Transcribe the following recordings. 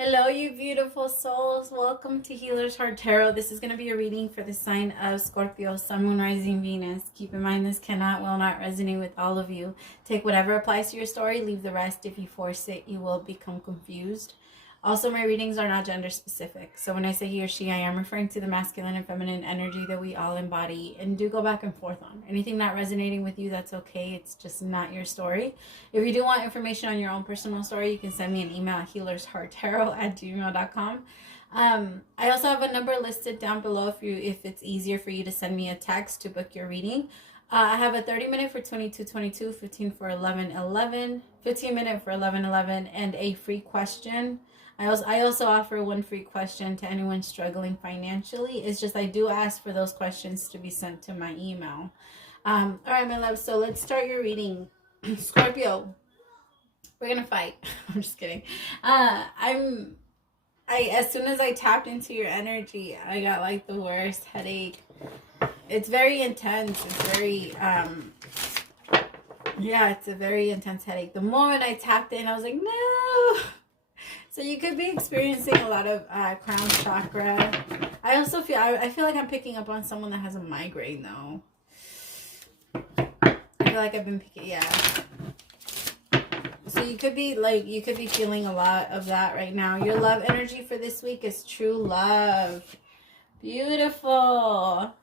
Hello, you beautiful souls. Welcome to Healer's Heart Tarot. This is going to be a reading for the sign of Scorpio, Sun, Moon, Rising, Venus. Keep in mind this will not resonate with all of you. Take whatever applies to your story. Leave the rest. If you force it, you will become confused. Also, my readings are not gender specific. So when I say he or she, I am referring to the masculine and feminine energy that we all embody and do go back and forth on. Anything not resonating with you, that's okay. It's just not your story. If you do want information on your own personal story, you can send me an email at healershearttarot@gmail.com. I also have a number listed down below if it's easier for you to send me a text to book your reading. I have a 30-minute for 22:22, 15 for 11:11, 15-minute for 11:11, and a free question. I also offer one free question to anyone struggling financially. It's just I do ask for those questions to be sent to my email. All right, my love. So let's start your reading. Scorpio, we're gonna fight. I'm just kidding. As soon as I tapped into your energy, I got like the worst headache. It's very intense. It's very it's a very intense headache. The moment I tapped in, I was like, no. So you could be experiencing a lot of crown chakra. I also feel like I'm picking up on someone that has a migraine though. I feel like I've been picking, So you could be feeling a lot of that right now. Your love energy for this week is true love. Beautiful.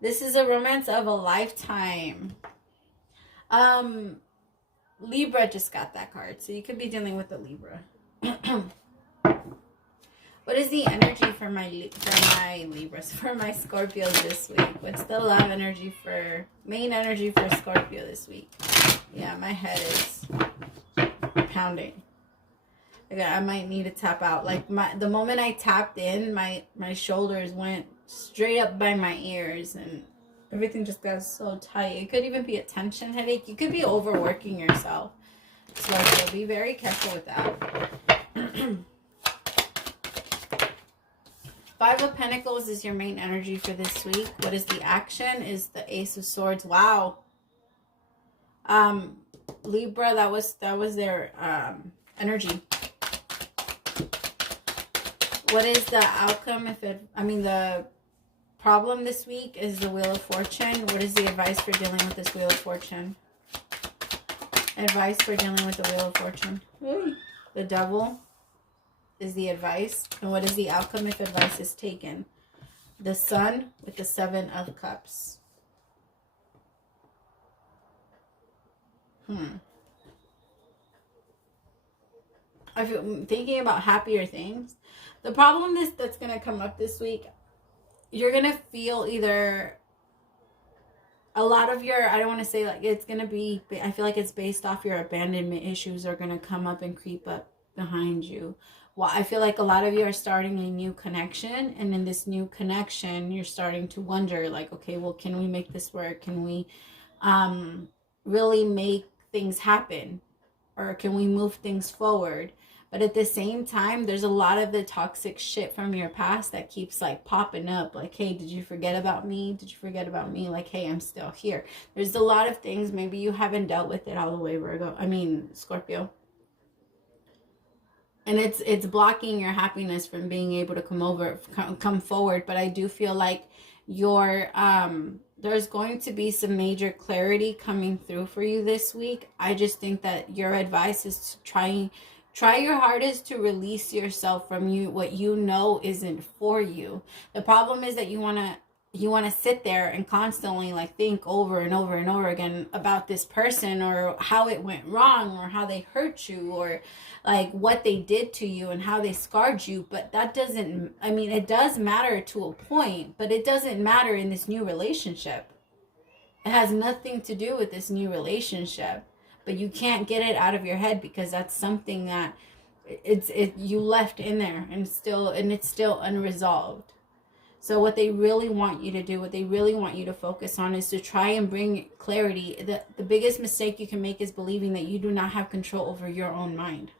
This is a romance of a lifetime. Libra just got that card, so you could be dealing with a Libra. What is the energy for my Libras, for my Scorpios this week? What's the love energy main energy for Scorpio this week? Yeah, my head is pounding. Okay, I might need to tap out. Like the moment I tapped in, my shoulders went straight up by my ears and everything just got so tight. It could even be a tension headache. You could be overworking yourself. So be very careful with that. Five of Pentacles is your main energy for this week. What is the action? Is the Ace of Swords. Wow. Libra, that was their energy. What is the outcome the problem this week is the Wheel of Fortune. What is the advice for dealing with this Wheel of Fortune? Advice for dealing with the Wheel of Fortune. The Devil is the advice. And what is the outcome if advice is taken? The Sun with the Seven of Cups. I'm thinking about happier things. The problem that's going to come up this week, you're going to feel either a lot of your, I don't want to say like it's going to be, I feel like it's based off your abandonment issues are going to come up and creep up behind you. Well, I feel like a lot of you are starting a new connection, and in this new connection, you're starting to wonder like, okay, well, can we make this work? Can we really make things happen? Or can we move things forward? But at the same time, there's a lot of the toxic shit from your past that keeps like popping up. Like, hey, did you forget about me? Did you forget about me? Like, hey, I'm still here. There's a lot of things. Maybe you haven't dealt with it all the way, Scorpio. And it's blocking your happiness from being able to come forward. But I do feel like there's going to be some major clarity coming through for you this week. I just think that your advice is to try your hardest to release yourself from what you know isn't for you. The problem is that you want to sit there and constantly like think over and over and over again about this person or how it went wrong or how they hurt you or like what they did to you and how they scarred you. But that doesn't, it does matter to a point, but it doesn't matter in this new relationship. It has nothing to do with this new relationship. But you can't get it out of your head because that's something that you left in there and it's still unresolved. So what they really want you to do, what they really want you to focus on is to try and bring clarity. The biggest mistake you can make is believing that you do not have control over your own mind.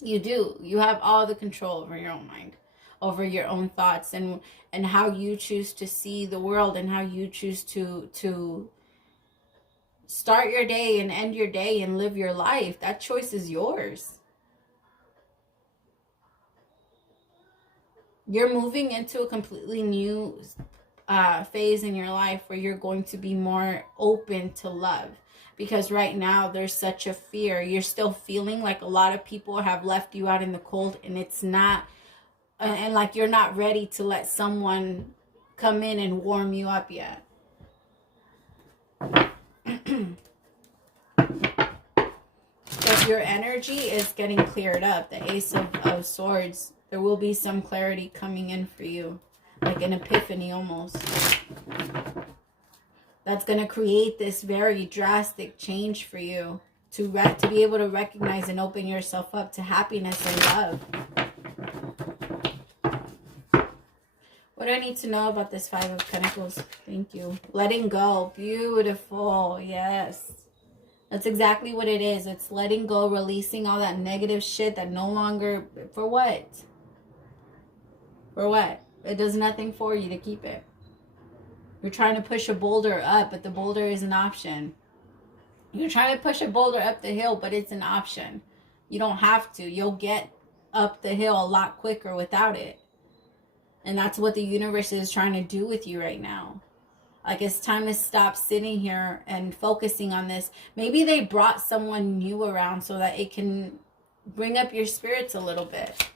You do. You have all the control over your own mind, over your own thoughts and how you choose to see the world and how you choose to start your day and end your day and live your life. That choice is yours. You're moving into a completely new phase in your life where you're going to be more open to love. Because right now there's such a fear. You're still feeling like a lot of people have left you out in the cold, and it's not, and like you're not ready to let someone come in and warm you up yet. But your energy is getting cleared up. The Ace of Swords. There will be some clarity coming in for you. Like an epiphany almost. That's going to create this very drastic change for you. To be able to recognize and open yourself up to happiness and love. What do I need to know about this Five of Pentacles? Thank you. Letting go. Beautiful. Yes. That's exactly what it is. It's letting go, releasing all that negative shit that no longer... For what? For what? It does nothing for you to keep it. You're trying to push a boulder up, but the boulder is an option. You're trying to push a boulder up the hill, but it's an option. You don't have to. You'll get up the hill a lot quicker without it. And that's what the universe is trying to do with you right now. Like, it's time to stop sitting here and focusing on this. Maybe they brought someone new around so that it can bring up your spirits a little bit.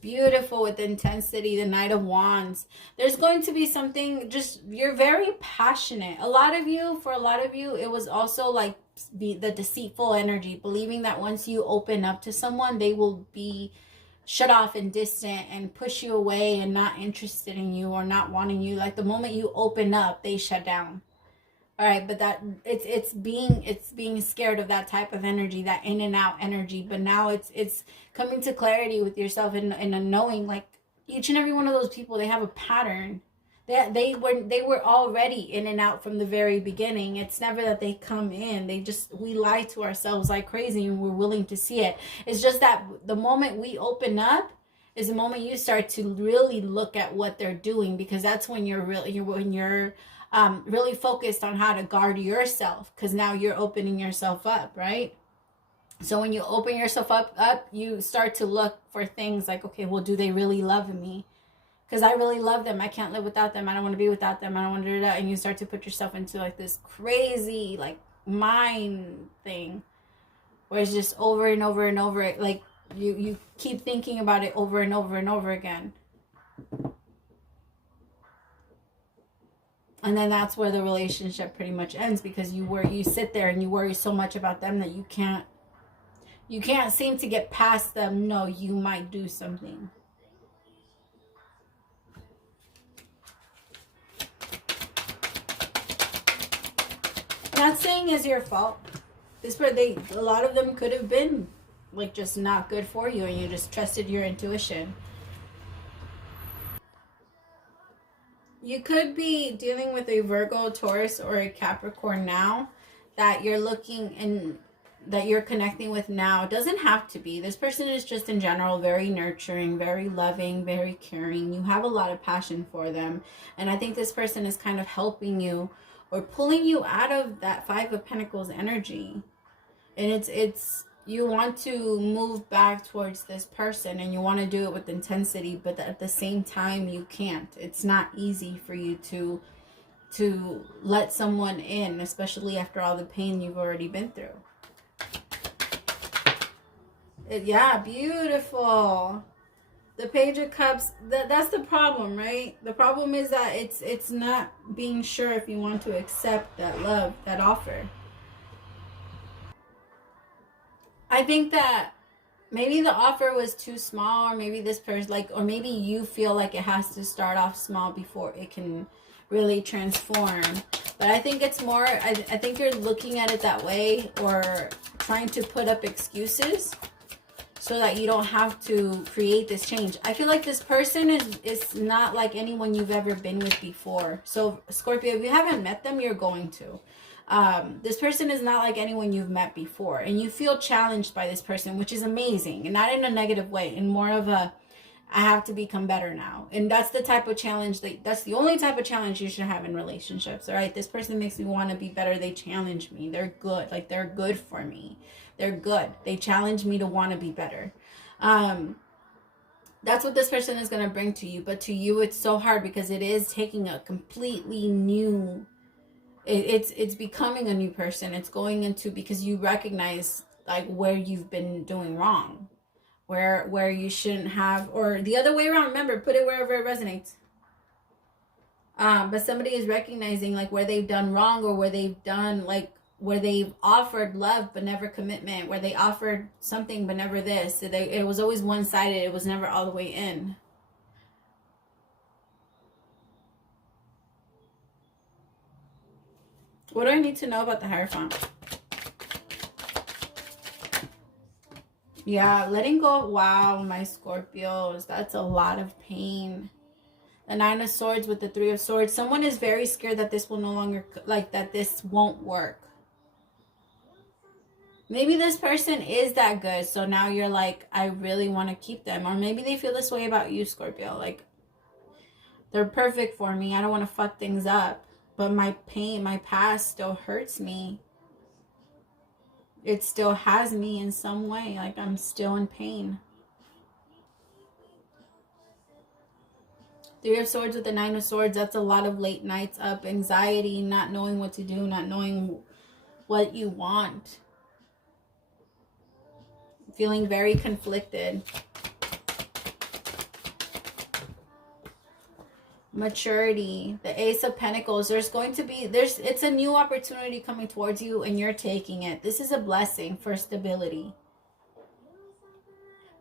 Beautiful with intensity, the Knight of Wands. There's going to be something, just, you're very passionate. For a lot of you, it was also like the deceitful energy, believing that once you open up to someone, they will be shut off and distant and push you away and not interested in you or not wanting you. Like the moment you open up, they shut down. All right, but that it's being scared of that type of energy, that in and out energy. But now it's coming to clarity with yourself and knowing, like, each and every one of those people, they have a pattern. They were already in and out from the very beginning. It's never that they come in. We lie to ourselves like crazy and we're willing to see it. It's just that the moment we open up is the moment you start to really look at what they're doing, because that's when you're really focused on how to guard yourself, because now you're opening yourself up, right? So when you open yourself up, you start to look for things like, okay, well, do they really love me? Because I really love them. I can't live without them. I don't want to be without them. I don't want to do that. And you start to put yourself into like this crazy, like, mind thing where it's just over and over and over. Like you keep thinking about it over and over and over again. And then that's where the relationship pretty much ends, because you sit there and you worry so much about them that you can't seem to get past them. No, you might do something. Not saying it's your fault. A lot of them could have been like just not good for you, and you just trusted your intuition. You could be dealing with a Virgo, Taurus, or a Capricorn now that you're looking and that you're connecting with now. It doesn't have to be. This person is just in general very nurturing, very loving, very caring. You have a lot of passion for them. And I think this person is kind of helping you or pulling you out of that Five of Pentacles energy. And it's you want to move back towards this person and you want to do it with intensity, but at the same time you can't. It's not easy for you to let someone in, especially after all the pain you've already been through. Yeah, beautiful. The Page of Cups, that's the problem, right? The problem is that it's not being sure if you want to accept that love, that offer. I think that maybe the offer was too small, or maybe this person, or maybe you feel like it has to start off small before it can really transform. But I think it's more, I think you're looking at it that way, or trying to put up excuses so that you don't have to create this change. I feel like this person is not like anyone you've ever been with before. So Scorpio, if you haven't met them, you're going to. This person is not like anyone you've met before, and you feel challenged by this person, which is amazing, and not in a negative way, in more of a I have to become better now. And that's the type of challenge that's the only type of challenge you should have in relationships. All right, this person makes me want to be better. They challenge me. They're good. Like, they're good for me. They're good. They challenge me to want to be better. That's what this person is going to bring to you. But to you, it's so hard because it is taking a completely new, it's becoming a new person. It's going into, because you recognize like where you've been doing wrong, where you shouldn't have, or the other way around. Remember, put it wherever it resonates. But somebody is recognizing like where they've done wrong, or where they've done like, where they've offered love but never commitment, where they offered something but never this. It was always one-sided. It was never all the way in. What do I need to know about the Hierophant? Yeah, letting go. Wow, my Scorpios, that's a lot of pain. The Nine of Swords with the Three of Swords. Someone is very scared that this will no longer, like, that this won't work. Maybe this person is that good, so now you're like, I really want to keep them. Or maybe they feel this way about you, Scorpio. Like, they're perfect for me. I don't want to fuck things up. But my pain, my past still hurts me. It still has me in some way. Like, I'm still in pain. Three of Swords with the Nine of Swords. That's a lot of late nights up, anxiety, not knowing what to do, not knowing what you want. Feeling very conflicted. Maturity. The Ace of Pentacles. There's going to be, it's a new opportunity coming towards you and you're taking it. This is a blessing for stability.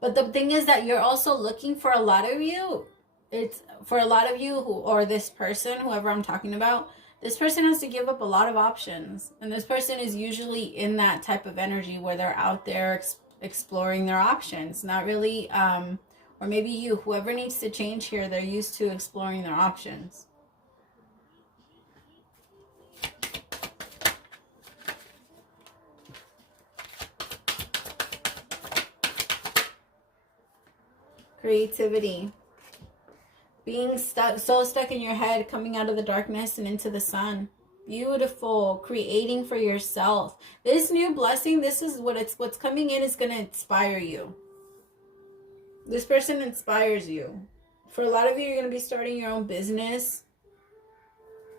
But the thing is that you're also looking, for a lot of you, it's for a lot of you who, or this person, whoever I'm talking about, this person has to give up a lot of options. And this person is usually in that type of energy where they're out there exploring their options. Not really, or maybe you, whoever needs to change here, they're used to exploring their options. Creativity. Being stuck, so stuck in your head, coming out of the darkness and into the sun. Beautiful. Creating for yourself. This new blessing, this is what's coming in, is going to inspire you. This person inspires you. For a lot of you, you're going to be starting your own business.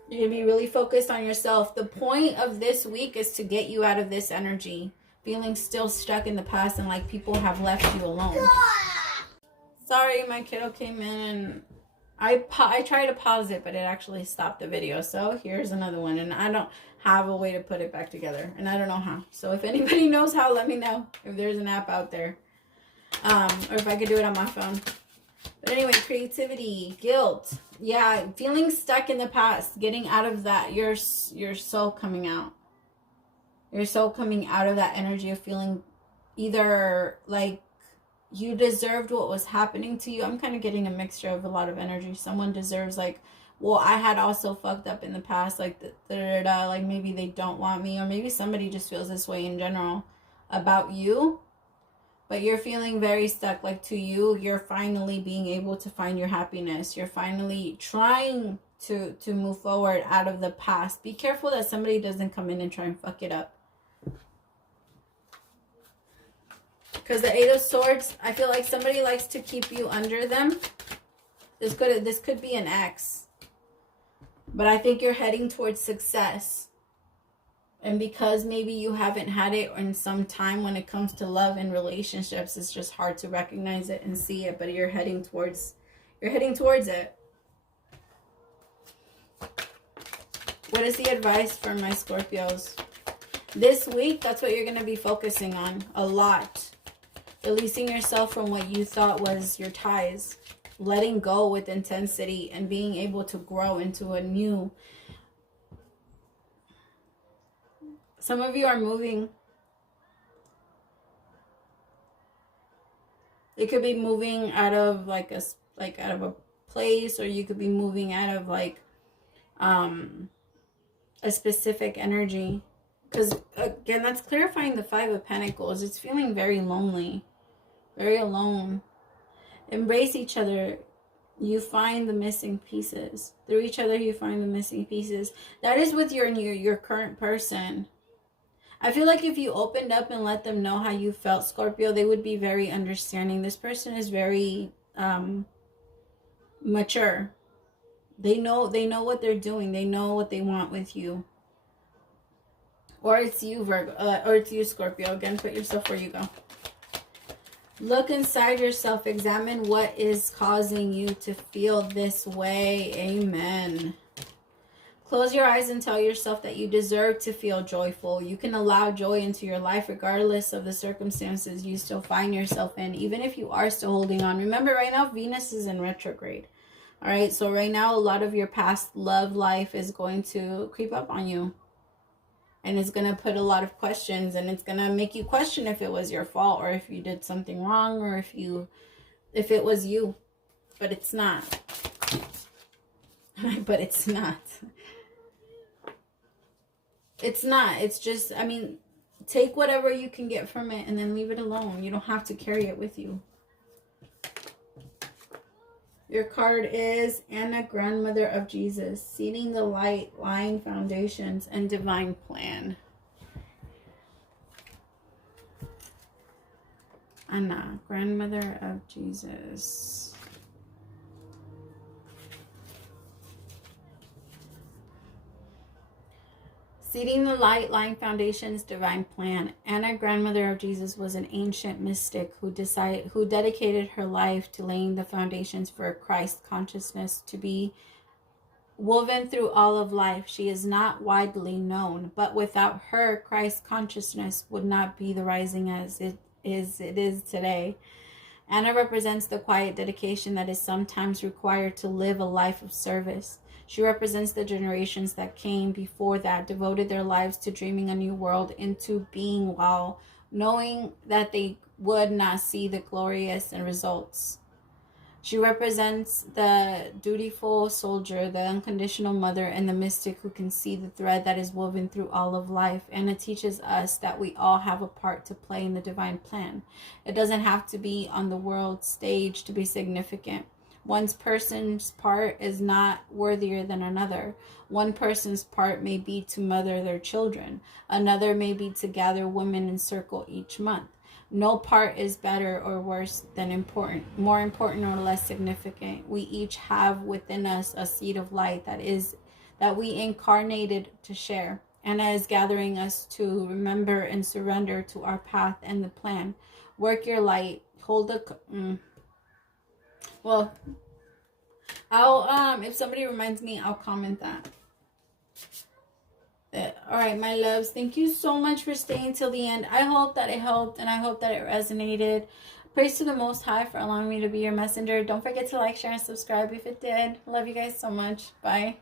You're going to be really focused on yourself. The point of this week is to get you out of this energy. Feeling still stuck in the past and like people have left you alone. Sorry, my kiddo came in and I tried to pause it, but it actually stopped the video. So here's another one. And I don't have a way to put it back together. And I don't know how. So if anybody knows how, let me know. If there's an app out there. Or if I could do it on my phone. But anyway, creativity, guilt. Yeah, feeling stuck in the past. Getting out of that. Your soul coming out. Your soul coming out of that energy of feeling either like you deserved what was happening to you. I'm kind of getting a mixture of a lot of energy. Someone deserves like, well, I had also fucked up in the past, like like maybe they don't want me, or maybe somebody just feels this way in general about you, but you're feeling very stuck. Like, to you, you're finally being able to find your happiness. You're finally trying to move forward out of the past. Be careful that somebody doesn't come in and try and fuck it up. Because the Eight of Swords, I feel like somebody likes to keep you under them. This could be an ex. But I think you're heading towards success. And because maybe you haven't had it in some time when it comes to love and relationships, it's just hard to recognize it and see it. But you're heading towards it. What is the advice for my Scorpios? This week, that's what you're going to be focusing on a lot. Releasing yourself from what you thought was your ties. Letting go with intensity and being able to grow into a new. Some of you are moving. It could be moving out of out of a place, or you could be moving out of like a specific energy. Because again, that's clarifying the Five of Pentacles. It's feeling very lonely. Very alone. Embrace each other. You find the missing pieces. Through each other, you find the missing pieces. That is with your current person. I feel like if you opened up and let them know how you felt, Scorpio, they would be very understanding. This person is very mature. They know what they're doing. They know what they want with you. Or it's you, Virgo, or it's you, Scorpio. Again, put yourself where you go. Look inside yourself. Examine what is causing you to feel this way. Amen. Close your eyes and tell yourself that you deserve to feel joyful. You can allow joy into your life regardless of the circumstances you still find yourself in, even if you are still holding on. Remember, right now, Venus is in retrograde. All right, so right now, a lot of your past love life is going to creep up on you. And it's going to put a lot of questions, and it's going to make you question if it was your fault or if you did something wrong or if it was you. But it's not. But it's not. It's not. It's just, I mean, take whatever you can get from it and then leave it alone. You don't have to carry it with you. Your card is Anna, Grandmother of Jesus, seeding the light, laying foundations, and divine plan. Anna, Grandmother of Jesus. Seeding the light, laying foundations, divine plan. Anna, Grandmother of Jesus, was an ancient mystic who dedicated her life to laying the foundations for Christ consciousness to be woven through all of life. She is not widely known, but without her, Christ consciousness would not be the rising as it is today. Anna represents the quiet dedication that is sometimes required to live a life of service. She represents the generations that came before that devoted their lives to dreaming a new world into being while knowing that they would not see the glorious end results. She represents the dutiful soldier, the unconditional mother, and the mystic who can see the thread that is woven through all of life. And it teaches us that we all have a part to play in the divine plan. It doesn't have to be on the world stage to be significant. One person's part is not worthier than another. One person's part may be to mother their children. Another may be to gather women in circle each month. No part is better or worse than important, more important or less significant. We each have within us a seed of light that we incarnated to share. Anna is gathering us to remember and surrender to our path and the plan. Work your light. Hold the... Well, I'll if somebody reminds me, I'll comment that. All right, my loves, thank you so much for staying till the end. I hope that it helped, and I hope that it resonated. Praise to the Most High for allowing me to be your messenger. Don't forget to like, share, and subscribe if it did. Love you guys so much. Bye.